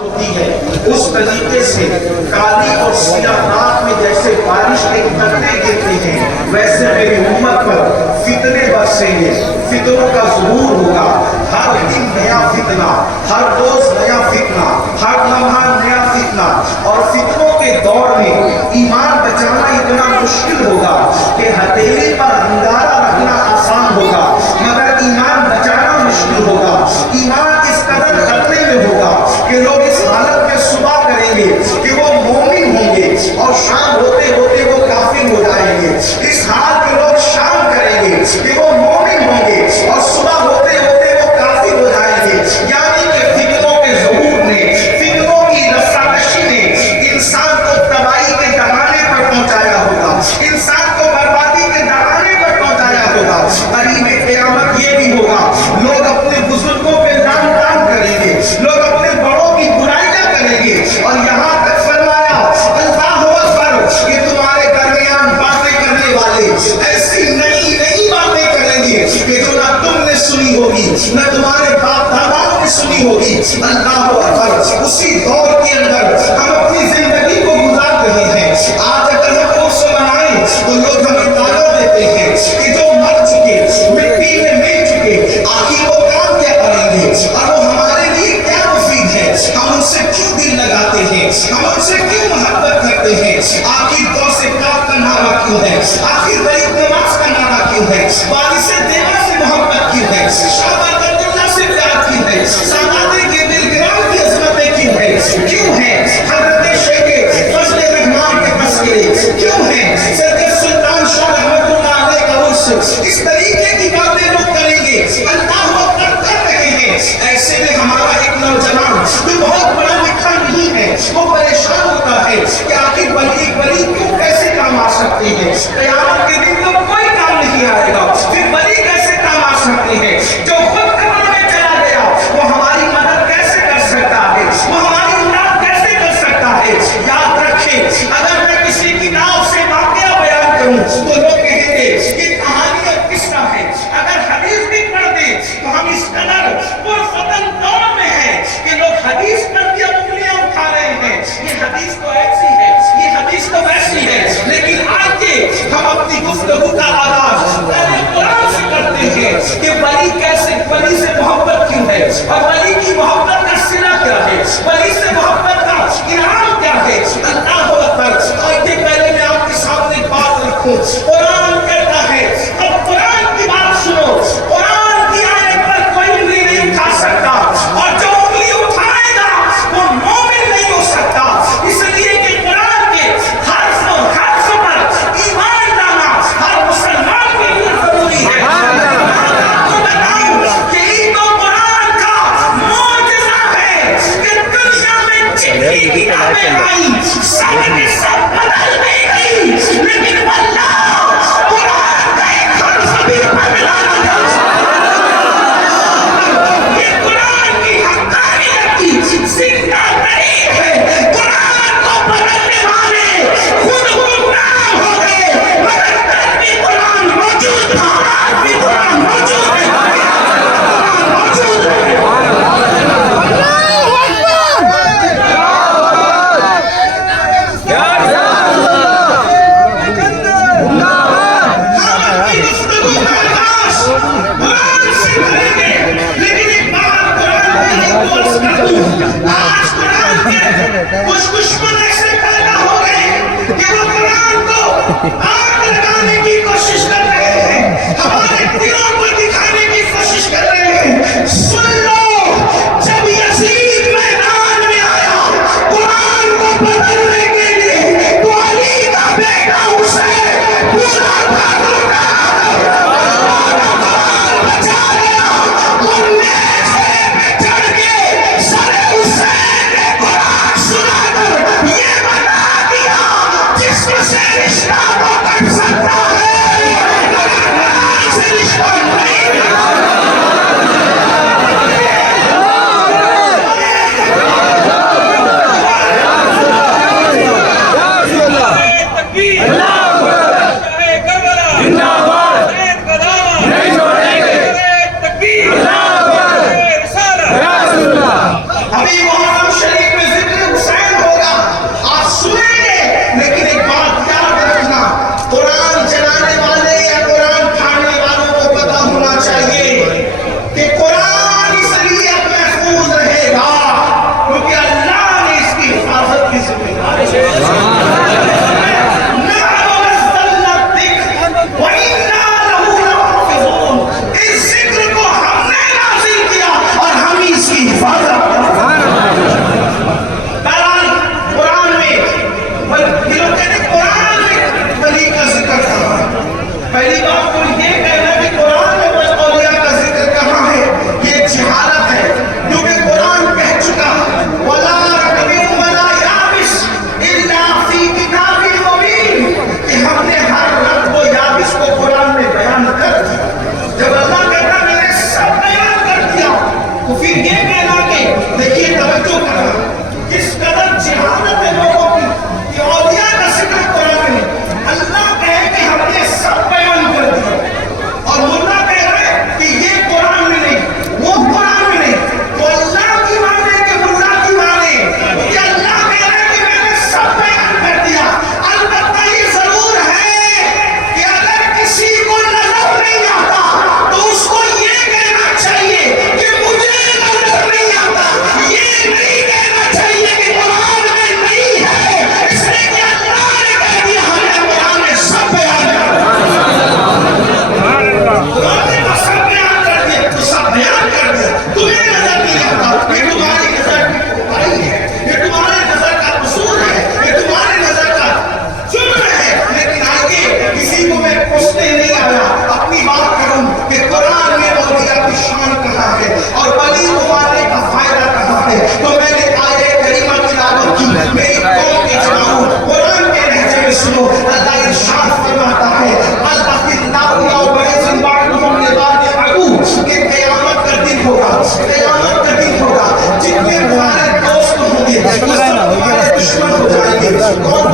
ہوتی ہے اس طریقے سے کالی اور سیاہ رات میں جیسے بارش کے قطرے گرتے ہیں ویسے میری امت پر فتنے برسیں گے، فتنوں کا ظہور ہوگا، ہر دن نیا فتنہ، ہر روز نیا فتنہ، ہر لمحہ نیا فتنہ، اور فتنوں کے دور میں ایمان بچانا اتنا مشکل ہوگا کہ ہتھیلی پر انگارہ رکھنا آسان ہوگا مگر ایمان بچانا مشکل ہوگا۔ ایمان اس قدر خطرے میں ہوگا کہ لوگ اس حالت میں صبح کریں گے کہ وہ مومن ہوں گے اور شام ہوتے ہوتے وہ کافر ہو جائیں گے، اس حال کے لوگ شام کریں گے کہ وہ مومن ہوں گے اور صبح ہوتے ہوتے وہ کافر ہو جائیں گے۔ یعنی کہ فتنوں کے ظہور نے، فتنوں کی رساکشی نے انسان کو تباہی کے دہانے پر پہنچایا ہوگا، انسان کو بربادی کے دہانے پر پہنچایا ہوگا۔ قریب قیامت یہ بھی ہوگا، لوگ اپنے بزرگوں پہ لعن طعن کریں گے، لوگ اپنے بڑوں کی برائیاں کریں گے، اور یہاں تک فرمایا اللہ اکبر کہ تمہارے درمیان باتیں کرنے والے ایسی نئی نئی باتیں کریں گے کہ جو نہ تم نے سنی ہوگی نہ تمہارے باپ داداؤں نے سنی ہوگی۔ اللہ اکبر۔ اسی دور کے اندر ہم اپنی زندگی کو گزار رہے ہیں۔ آج اگر ہم پوسٹ بنائیں تو لوگ ہمیں تعلق دیتے ہیں کہ جو مر چکے، مٹی میں مل چکے، آخر وہ کام کیا کریں گے اور وہ ہمارے لیے کیا مفید ہے، ہم ان سے کیوں دل لگاتے ہیں، ہم ان سے کیوں محبت کرتے ہیں، آخر دو سے کاف کا نعرہ کیوں ہے، آخر غریب نواز کا نعرہ کیوں ہے، وارث دیوا سے محبت کیوں ہے، شاہ برکت اللہ سے پیار کیوں ہے، سادات کے دلگرام کی عظمتیں کیوں ہے، کیوں ہے حضرت شیخ فضل رحمان کے تذکرے کیوں ہیں، سید سلطان شاہ رحمت اللہ علیہ کا عرس، اس طریقے کی باتیں لوگ کریں گے۔ اللہ اکبر کر رہے ہیں، ایسے میں ہمارا ایک نوجوان جو بہت بڑا لکھا نہیں ہے وہ پریشان ہوتا ہے کہ آخر ولی کیوں کیسے کام آ سکتے ہیں، قیامت کے دن تو کوئی کام نہیں آئے گا، پھر ولی کیسے کام آ سکتے ہیں، جو خود قبر میں چلا گیا وہ ہماری مدد کیسے کر سکتا ہے، وہ ہماری امداد کیسے کر سکتا ہے۔ یاد رکھیں اگر میں کسی کتاب سے واقعہ بیان کروں تو لوگ کہیں گے یہ کہانی اور قصہ ہے، اگر حدیث بھی پڑھ دیں تو ہم اس قدر پرفتن دور میں ہیں کہ لوگ حدیث پر بھی انگلیاں اٹھا رہے ہیں، یہ حدیث تو ایسی ہے، یہ حدیث تو ویسی ہے، لیکن آج ہم اپنی گفتگو کا آغاز پہلے قرآن سے کرتے ہیں کہ ولی کیسے، ولی سے محبت کیوں ہے اور ولی کی محبت کا صلہ کیا ہے، ولی سے محبت کا انعام کیا ہے۔ اللہ اکبر۔ آئیے پہلے میں آپ کے سامنے ایک بات رکھوں، قرآن کہتا ہے اب قرآن کی بات سنو، قرآن کی آیت پر کوئی انگلی نہیں اٹھا سکتا اور جو انگلی اٹھائے گا وہ مومن نہیں ہو سکتا، اس لیے کہ قرآن کے حرف پر ایمان لانا ہر مسلمان کے لیے ضروری ہے۔ آپ کو بتاؤں کہ یہ تو قرآن کا معجزہ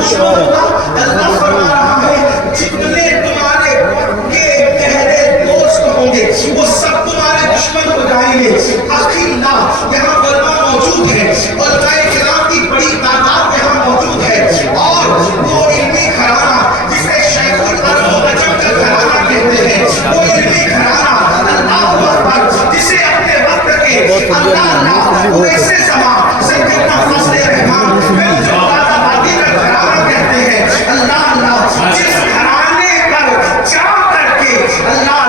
دشمن ہوگا؟ اللہ فرما رہا ہے جتنے تمہارے پکے گہرے دوست ہوں گے وہ سب تمہارے دشمن ہو جائیں گے. اخلاء یہاں علماء موجود ہے، علماء کرام کی بڑی تعداد یہاں موجود ہے، اور وہ علمی گھرانہ جسے شیخ العرب و عجم کا گھرانہ کہتے ہیں، وہ علمی گھرانہ اللہ اکبر جسے اپنے وقت کے اللہ ویسے زمان سیدنا فضل رحمان گنج اولاد آبادی کا گھرانہ کہتے ہیں. اللہ جس گھرانے پر جا کر کے اللہ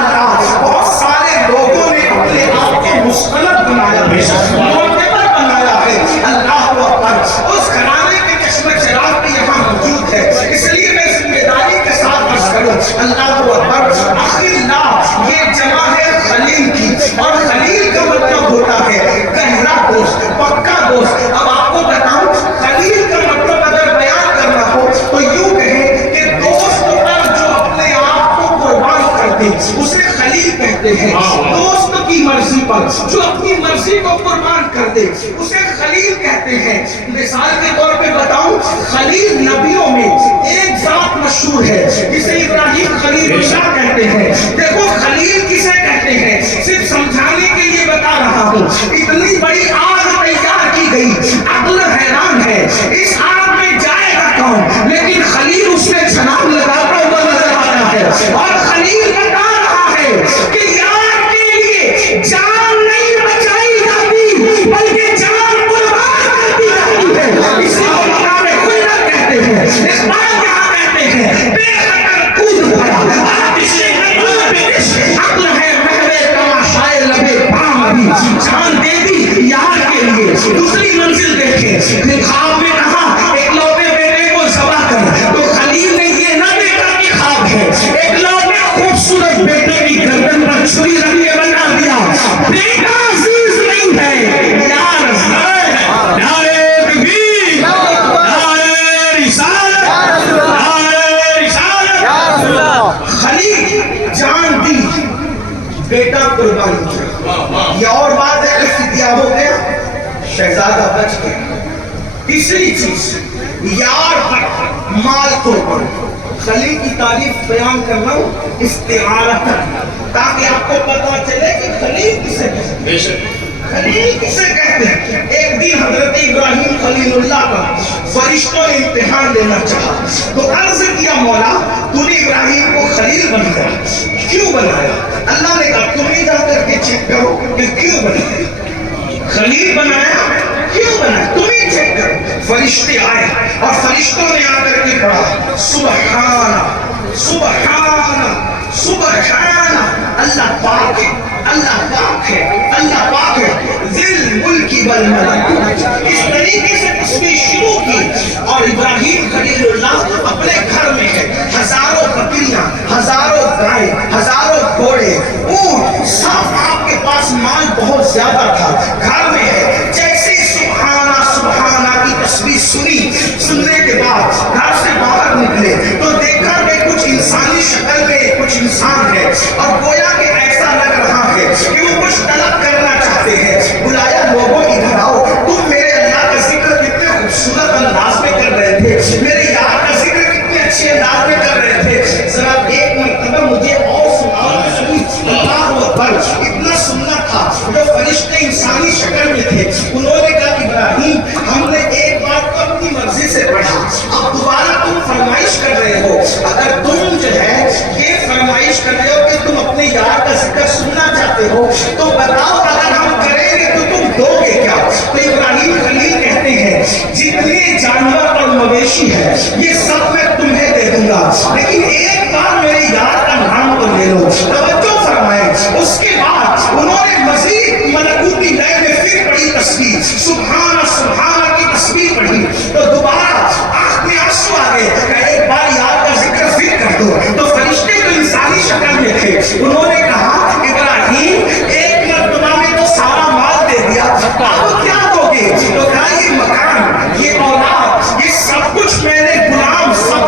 بہت سارے لوگوں نے اپنے آپ کو مستند بنایا ہے، معتبر بنایا ہے. اللہ اکبر اس گھرانے کے چشم چراغ بھی یہاں موجود ہے. اس لیے میں ذمہ داری کے ساتھ عرض کروں اللہ اکبر اخلاء یہ جمع ہے خلیل کی، اور خلیل کا مطلب ہوتا ہے گہرا دوست، پکا دوست. اب آپ کو بتاؤں خلیل کا مطلب اگر بیان کرنا ہو تو یوں کہیں کہ دوست پر جو اپنے آپ کو قربان کر دے اسے خلیل کہتے ہیں. دوست کی مرضی پر جو اپنی مرضی کو قربان کر دے اسے خلیل کہتے ہیں. مثال کے طور پہ بتاؤں خلیل نبیوں میں ایک ذات مشہور ہے جسے ابراہیم خلیل اللہ کہتے ہیں. دیکھو خلیل کسے کہتے ہیں صرف سمجھانے کے لیے بتا رہا ہوں. اتنی بڑی آگ تیار کی گئی، عقل حیران ہے اس آگ میں جائے گا کون، لیکن خلیل اس میں چھلانگ لگاتا ہوا نظر آتا ہے. اور خلیل بتا رہا ہے کہ یار کے لیے جان نہیں بچائی جاتی بلکہ جان قربان کر دی جاتی ہے. اسی کو مقام خلت کہتے ہیں. اقبال کہاں کہتے ہیں بے خطر کود پڑا عقل ہے محرے تماشائے لبے پام ابھی جان دے دی یار کے لیے. دوسری منزل دیکھیں خواب میں کہا ایک لوٹے بیٹے کو ذبح کر، تو خلیل نے یہ نہ دیکھا کہ خواب ہے، ایک لوٹے خوبصورت بیٹے کی گردن پر چھری رکھ کے بنا دیا. بیٹا عزیز نہیں ہے، یار ہے. نعرہ تکبیر، نعرہ رسالت، نعرہ رسالت. خلیل جان دی، بیٹا قربان کیا. یہ اور بات ہے کہ فدیہ ہو گیا، شہزادہ بچ گیا. تیسری چیز یار پر مال قربان. خلیل کی تعریف بیان کرنا استعارت تاکہ آپ کو پتا چلے کہ خلیل کسے کہتے ہیں. خلیل کسے کہتے ہیں؟ ایک دن حضرت ابراہیم خلیل اللہ کا فرشتوں نے امتحان لینا چاہا تو عرض کیا مولا تو نے ابراہیم کو خلیل بنایا، کیوں بنایا؟ اللہ نے کہا تم ہی جا کر کے چیک کرو کہ کیوں بنایا. خلیل بنایا کیوں بنایا تم ہی چیک کرو. فرشتے آئے اور فرشتوں نے آ کر کے پڑھا سبحان سبحان سبحان اللہ پاک ہے، اللہ پاک ہے، اللہ پاک ہے ذل ملک والملک. اس طریقے سے تصویر شروع کی. اور ابراہیم خلیل اللہ اپنے گھر میں ہے، ہزاروں بکریاں، ہزاروں گائے، ہزاروں گھوڑے، اونٹ، صاف آپ کے پاس مال بہت زیادہ تھا، گھر میں ہے. جیسے سبحانہ سبحانہ کی تصویر سننے کے بعد گھر سے باہر نکلے تو دیکھا کہ کچھ انسانی شکل میں کچھ انسان ہے اور گویا کہ ایسا لگ رہا ہے کہ وہ کچھ طلب کرنا چاہتے ہیں. بلایا لوگوں ادھر آؤ، تم میرے اللہ کا ذکر کتنے خوبصورت انداز میں کر رہے تھے، میرے یار کا ذکر کتنے اچھے انداز میں کر رہے تھے، ذرا ایک مرتبہ مجھے اور سناؤ. اللہ اکبر اتنا سننا تھا. جو فرشتے انسانی شکل میں تھے انہوں نے کہا ابراہیم ہم نے ایک بات کو اپنی مرضی سے پڑھا، اب دوبارہ تم فرمائش کر رہے ہو. اگر تم جو ہے یہ فرمائش کر رہے ہو کہ تم اپنے یار کا ذکر سننا چاہتے ہو تو بتاؤ اگر ہم کریں گے تو تم دو گے کیا؟ تو ابراہیم خلیل کہتے ہیں جتنے جانور اور مویشی ہے یہ سب میں تمہیں دے دوں گا، لیکن ایک بار میرے یار کا نام تو لے لو. توجہ فرمائیں. اس کے بعد انہوں نے مزید ملکوتی لے میں پھر پڑھی تصویر سبحانہ سبحانہ کی تصویر پڑھی تو دوبارہ آنکھ میں آنسو آ گئے کہ ایک بار یار کا ذکر پھر کر دو. تو فرشتے تو انسانی شکل میں تھے، انہوں نے کہا ابراہیم ایک مرتبہ میں تو سارا مال دے دیا، اب کیا دو گے؟ تو کہا یہ مکان، یہ اولاد، یہ سب کچھ میرے غلام سب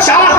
4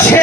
6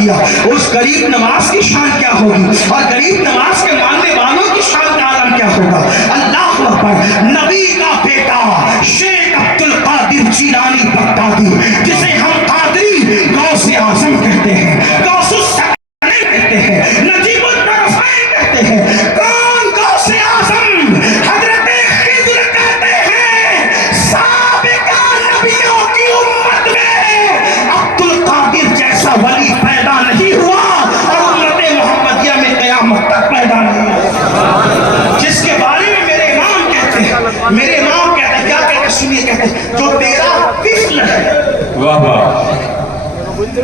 کیا، اس غریب نواز کی شان کیا ہوگی اور غریب نواز کے ماننے والوں کی شان کا عالم کیا ہوگا۔ اللہ اکبر۔ نبی کا بیٹا شیخ عبد القادر جیلانی بغدادی، جسے ہم قادری غوث اعظم کہتے ہیں، غوث الثقلین کہتے ہیں، نجیب الطرفین کہتے ہیں، کون غوث اعظم؟ حضرت خضر کہتے ہیں سابقہ نبیوں کی امت میں عبد القادر جیسا ولی پیدا نہیں ہوا اور امت محمدیہ میں قیامت تک پیدا نہیں ہوا، جس کے بارے میں میرے امام کہتے ہیں، میرے امام کہتے ہیں، کیا کہتے ہیں سنیے، کہتے ہیں جو تیرا طفل ہے۔ واہ واہ۔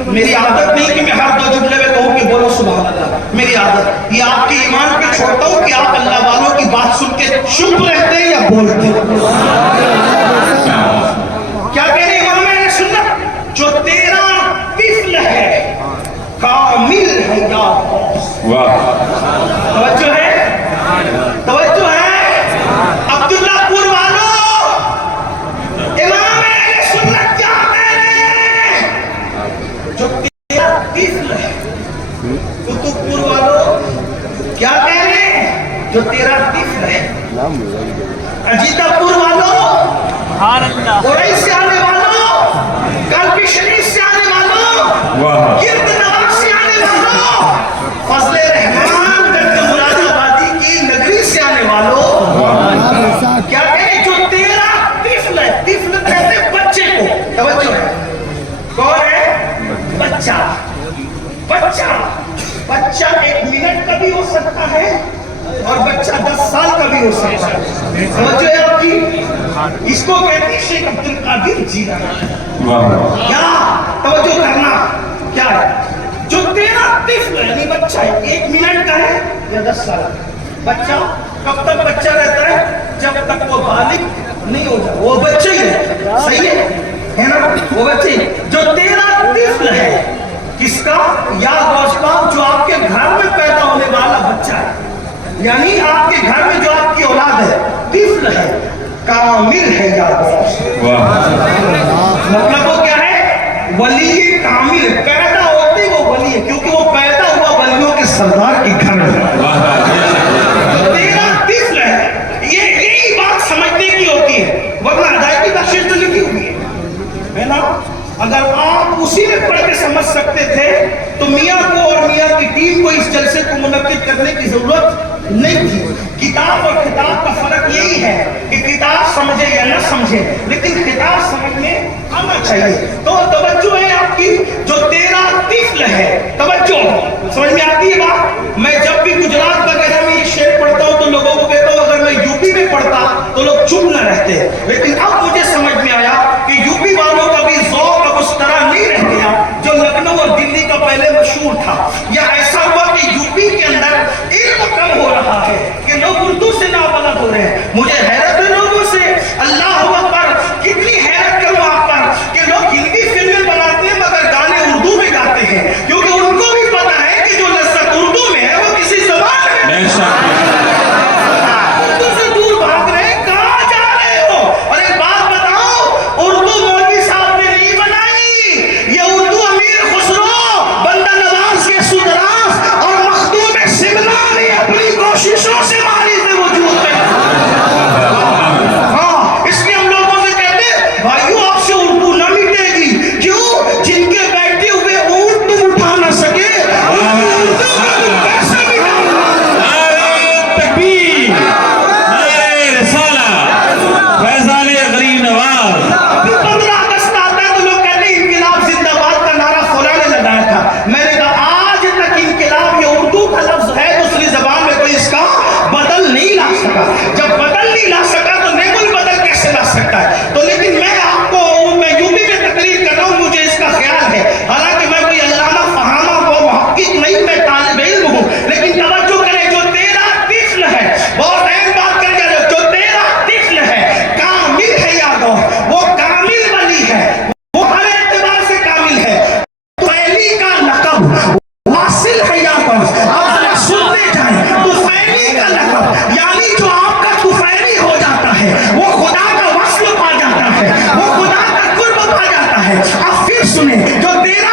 میری عادت نہیں کہ میں ہر دو جملے میں کہوں کہ بولو سبحان اللہ، میری عادت یہ آپ کے ایمان پہ چھوڑتا ہوں کہ آپ اللہ والوں کی بات سن کے چپ رہتے ہیں یا بولتے ہیں۔ کیا کہہ رہے امام اہل سنت؟ جو تیرا طفل ہے کامل ہے یا واہ۔ توجہ ہے، توجہ ہے عبداللہ پور والوں، امام اہل سنت کیا کہہ رہے ہیں؟ جو تیرا طفل ہے، کتب پور والوں کیا کہہ رہے ہیں؟ جو تیرا طفل ہے، اجیتا پور والوں، قریش سے آنے والوں، کلبی شریف سے آنے والوں، واہ۔ گرد نواز سے آنے والوں، فضل رحمان گنج مراد آبادی کی نگری سے آنے والوں، کیا کہہ رہے ہیں؟ جو تیرا طفل ہے، طفل کہتے ہیں بچے کو، توجہ ہے، کون ہے؟ بچہ، بچہ، بچہ 1 منٹ کا بھی ہو سکتا ہے اور بچہ 10 سال کا بھی ہو سکتا ہے، توجہ ہے آپ کی، اس کو کہتے ہیں شیخ عبد القادر جیلانی۔ واہ۔ کیا توجہ کرنا کیا ہے؟ جو تیرا طفل ہے، یعنی بچہ ہے، 1 منٹ کا ہے یا 10 سال کا، بچہ کب تک بچہ رہتا ہے؟ جب تک وہ بالغ نہیں ہو جائے، وہ بچہ ہی ہے، صحیح ہے نا، وہ بچے۔ جو تیرا طفل ہے کس کا؟ یا غوث پاک جو آپ کے گھر میں پیدا ہونے والا بچہ ہے، یعنی آپ کے گھر میں جو آپ کی اولاد ہے، طفل ہے، کامل ہے یا غوث۔ واہ۔ مطلب وہ کیا ہے؟ ولی کامل ہے، پیدا ہوتے ہی وہ ولی ہے، کیونکہ وہ پیدا ہوا ولیوں کے سردار کے گھر میں۔ تیرا طفل ہے، یہی بات سمجھنے کی ہوتی ہے، ورنہ ادائیگی بخشش تو لکھی ہوئی ہے نا۔ اگر آپ اسی میں پڑھ کے سمجھ سکتے تھے تو میاں کو اور میاں کی ٹیم کو اس جلسے کو منعقد کرنے کی ضرورت نہیں تھی۔ کتاب اور کتاب کا فرق یہی ہے کہ کتاب سمجھے یا نہ سمجھے، لیکن کتاب سمجھ میں آنا چاہیے۔ تو توجہ ہے آپ کی، جو تیرا طفل ہے، توجہ سمجھ میں آتی ہے بات؟ میں جب بھی گجرات وغیرہ میں یہ شعر پڑھتا ہوں تو لوگوں کو کہتا ہوں اگر میں یوپی میں پڑھتا تو لوگ چپ نہ رہتے، لیکن اب مجھے سمجھ میں آیا کہ یوپی والوں کا بھی ذوق اب اس طرح نہیں رہ گیا جو لکھنؤ اور دلی کا پہلے مشہور تھا، یا ایسا ہوا کہ یوپی کے اندر علم کم ہو رہا ہے کہ لوگ اردو سے نابلد ہو رہے ہیں۔ مجھے حیرت ہے لوگوں سے، اللہ اکبر، کتنی حیرت کروں آپ پر کہ لوگ ہندی فلمیں بناتے ہیں مگر گانے اردو میں گاتے ہیں، کیونکہ ان کو بھی پتا ہے کہ جو لذت اردو میں ہے وہ کسی زبان میں اردو سے دور بھاگ رہے ہیں، کہاں جا رہے ہو؟ اور ایک بات بتاؤ، اردو مولوی صاحب نے نہیں بنائی، یہ اردو امیر خسرو، بندہ نواز کے سدراس اور مخدوم سمنا نے اپنی کوششوں سے ماری سے وجود میں۔ ہاں، اس لیے ہم لوگوں سے کہتے ہیں بھائیو آپ سے اردو نہ مٹے گی، کیوں؟ جن کے بیٹھے ہوئے اونٹ تم اٹھا نہ سکے، اردو کا تم کیسے مٹاؤ؟ تکبیر، نعرہ رسالہ، فیضان غریب نواز۔ ابھی 15 اگست آتا ہے تو لوگ کہتے ہیں انقلاب زندہ باد کا نعرہ فلاں نے لگایا تھا۔ میں نے کہا آج تک انقلاب یہ اردو کا لفظ ہے، دوسری زبان میں کوئی اس کا بدل نہیں لا سکا۔ جب بدل نہیں لا سکا تو نیبل بدل کیسے لا سکتا ہے؟ تو لیکن میں آپ کو، میں یوپی میں تقریر کر رہا ہوں، مجھے اس کا خیال ہے، حالانکہ میں کوئی علامہ فہامہ و محقق نہیں، میں طالب علم ہوں، لیکن توجہ کریں، جو تیرا طفل ہے، بہت اہم بات کر کے جو تیرا طفل ہے کامل ہے یا غوث، وہ کامل ولی ہے، وہ ہر اعتبار سے کامل ہے۔ فیلی کا لقب واصل ہے یا غوث، آپ ذرا سنتے جائیں، تو فیلی کا لقب یعنی جو آپ کا طفیلی ہو جاتا ہے وہ خدا کا وصل پا جاتا ہے، وہ خدا کا قرب پا جاتا ہے۔ اب پھر سنیں، جو تیرا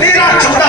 13, 14,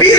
20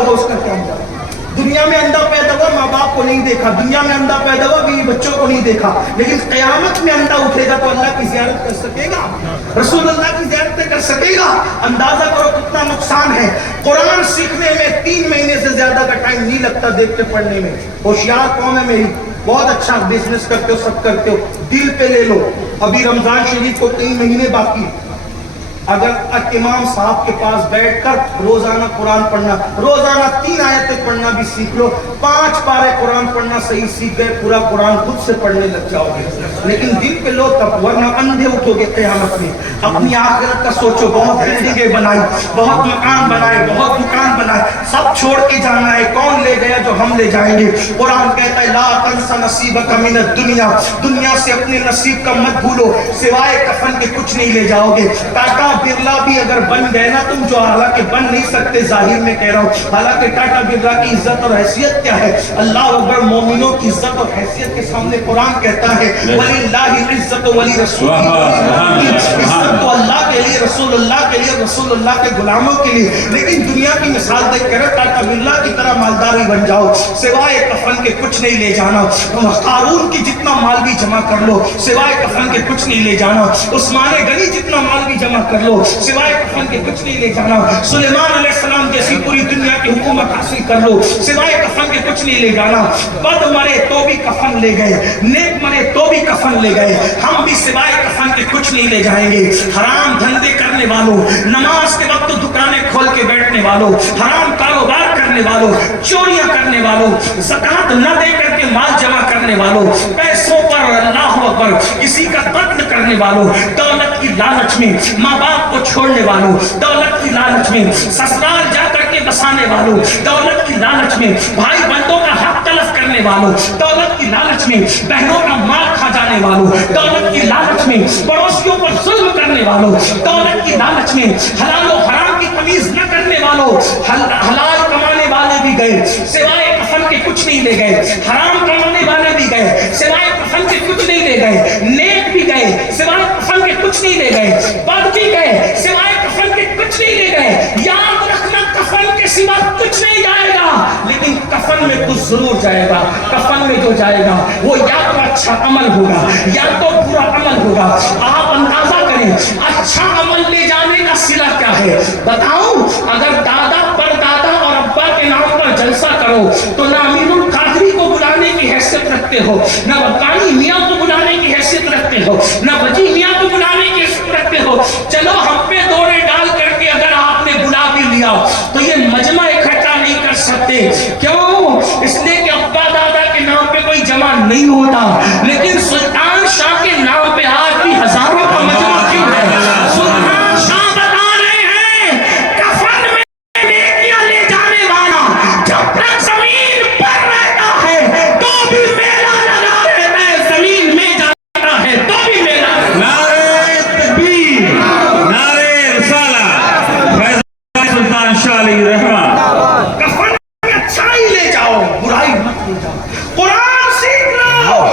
ہوگا اس کا کیا انجام؟ دنیا میں اندھا پیدا ہوا ماں باپ کو نہیں دیکھا, دنیا میں اندھا پیدا ہوا بیوی بچوں کو نہیں دیکھا, لیکن قیامت میں اندھا اٹھے گا تو اللہ کی زیارت کر سکے گا, رسول اللہ کی زیارت کر سکے گا؟ اندازہ کرو کتنا نقصان ہے. قرآن سیکھنے میں 3 مہینے سے زیادہ کا ٹائم نہیں لگتا دیکھتے پڑھنے میں. ہوشیار قوم ہے میری, بہت اچھا بزنس کرتے ہو, سب کرتے ہو, دل پہ لے لو. ابھی رمضان شریف کو 3 مہینے باقی, اگر امام صاحب کے پاس بیٹھ کر روزانہ قرآن پڑھنا, روزانہ 3 آیتیں پڑھنا بھی سیکھ لو, 5 پارے قرآن پڑھنا صحیح سیکھ گئے, پورا قرآن خود سے پڑھنے لگ جاؤ گے. لیکن دل پہ لو تب, ورنہ اندھے اٹھو گے قیامت میں. اپنی آخرت کا سوچو, بہت بلڈنگیں بنائی, بہت مکان بنائے, بہت دکان بنائے, سب چھوڑ کے جانا ہے. کون لے گیا جو ہم لے جائیں گے؟ قرآن کہتا ہے لا تنس نصیبک من الدنیا, دنیا سے اپنے نصیب کا مت بھولو, سوائے کفن کے کچھ نہیں لے جاؤ گے. ٹاٹا برلا بھی اگر بن گئے نا تم, جو حالانکہ بن نہیں سکتے, ظاہر میں کہہ رہا ہوں, حالانکہ ٹاٹا برلا کی عزت اور حیثیت کیا ہے؟ اللہ اکبر, مومنوں کی عزت اور حیثیت کے سامنے قرآن کہتا ہے وَلِلَّهِ الْعِزَّةُ وَلِرَسُولِهِ, عزت تو اللہ کے لیے, رسول اللہ کے لیے, رسول اللہ کے غلاموں کے لیے. لیکن دنیا کی مثال دیکھ کر ٹاٹا برلا کی طرح مالداری بن جاؤ, سوائے کفن کے کچھ نہیں لے جانا. قارون کی جتنا مال بھی جمع کر لو, سوائے کفن کے کچھ نہیں لے جانا. عثمان غنی جتنا مال بھی جمع کر لو, سوائے کفن کے کچھ نہیں لے جانا. سلیمان علیہ السلام جیسی پوری دنیا کی حکومت حاصل کر لو, سوائے کفن کے کچھ نہیں لے جانا. بد مرے تو بھی کفن لے گئے, نیک مرے تو بھی کفن لے گئے. ہم بھی سوائے کفن کے کچھ نہیں لے جائیں گے. حرام دھندے کرنے والوں, نماز کے وقت دکانیں کھول کے بیٹھنے والوں, حرام کاروبار کرنے والوں, چوریاں کرنے والوں, زکات نہ دے کر کے مال جمع کرنے والوں, پیسوں پر اللہ اکبر کسی کا قتل کرنے والوں, دولت کی لالچ میں ماں باپ کو چھوڑنے والوں, دولت کی لالچ میں سسرال جا کر کے بسانے والوں, دولت کی لالچ میں بھائی بندوں کا حق تلف کرنے والوں, دولت کی لالچ میں بہنوں کا مال کھا جانے والوں, دولت کی لالچ میں پڑوسیوں پر ظلم کرنے والوں, دولت کی لالچ میں حلال و حرام کی تمیز نہ کرنے والوں. حلال کمانے والے بھی گئے, سوائے کفن کے کچھ نہیں لے گئے. حرام کمانے والے بھی گئے, سوائے کفن کے کچھ نہیں لے گئے. نیک بھی گئے, سوائے کفن کے کچھ نہیں لے گئے. بد بھی گئے, سوائے کفن کے کچھ نہیں لے گئے. یاد رکھنا کفن کے سوا کچھ نہیں جائے گا, لیکن کفن میں کچھ ضرور جائے گا. کفن میں جو جائے گا وہ یا تو اچھا عمل ہوگا یا تو برا عمل ہوگا. آپ اندازہ کریں اچھا عمل لے جانے کا صلہ کیا ہے بتاؤں. اگر دادا پر دادا اور ابا کے نام پر جلسہ کرو تو نہ امین القادری کو بلانے کی حیثیت رکھتے ہو, نہ وقانی میاں کو بلانے کی حیثیت رکھتے ہو, نہ وجی میاں کو بلانے کی حیثیت رکھتے ہو. چلو ہم پہ دورے ڈال کر کے اگر آپ نے بلا بھی لیا تو یہ مجمع اکٹھا نہیں کر سکتے. کیوں؟ اس لیے کہ ابا دادا کے نام پہ کوئی جمع نہیں ہوتا, لیکن سلطان شاہ کے نام پہ آج بھی ہزاروں کا مجمع کیوں ہے؟ سلطان شاہ بتا رہے ہیں کفن میں نیکیاں لے جانے والا جب تک زمین پر رہتا ہے تو بھی میلہ لگا رہتا ہے, زمین میں جاتا ہے تو بھی میلہ. نعرہ تکبیر, نعرہ رسالہ, فیض سلطان شاہ علیہ رحمہ. کفن میں اچھائی لے جاؤ, برائی مت لے جاؤ. قرآن سیکھ لو,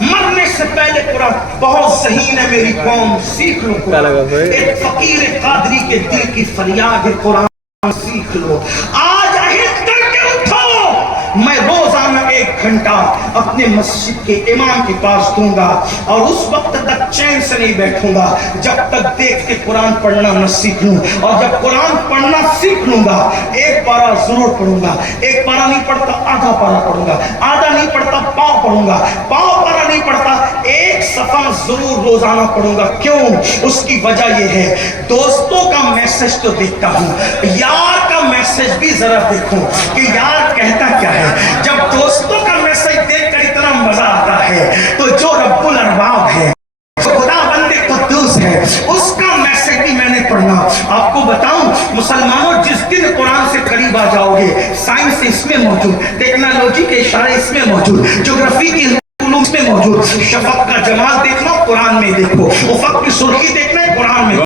مرنے سے پہلے قرآن. بہت ذہین ہے میری قوم, سیکھ لو قرآن. ایک فقیر قادری کے دل کی فریاد ہے, قرآن سیکھ لو. آج عہد کر کے اٹھو, میں روزانہ 1 گھنٹہ اپنے مسجد کے امام کے پاس دوں گا, اور اس وقت تک چین سے نہیں بیٹھوں گا جب تک دیکھ کے قرآن پڑھنا نہ سیکھ لوں. اور جب قرآن پڑھنا سیکھ لوں گا 1 پارہ ضرور پڑھوں گا. 1 پارہ نہیں پڑھتا آدھا پارہ پڑھوں گا, آدھا نہیں پڑھتا پاؤ پڑھوں گا, پاؤ پارہ نہیں پڑھتا 1 صفحہ ضرور روزانہ پڑھوں گا. کیوں؟ اس کی وجہ یہ ہے دوستوں کا میسج تو دیکھتا ہوں, یار کا میسج بھی ذرا دیکھوں کہ یار کہتا کیا ہے. جب دوستوں کا میسج دیکھ کر اتنا مزہ آتا ہے تو جو رب الارباب ہے, خدا بند قدوس ہے, اس کا میسج بھی میں نے پڑھنا. آپ کو بتاؤں مسلمانوں, جس دن قرآن سے قریب آ جاؤ گے, سائنس اس میں موجود, ٹیکنالوجی کے اشارے اس میں موجود, جغرافی کی علوم میں موجود. شفق کا جمال دیکھنا قرآن میں دیکھو, افق کی سرخی دیکھنا ہے قرآن میں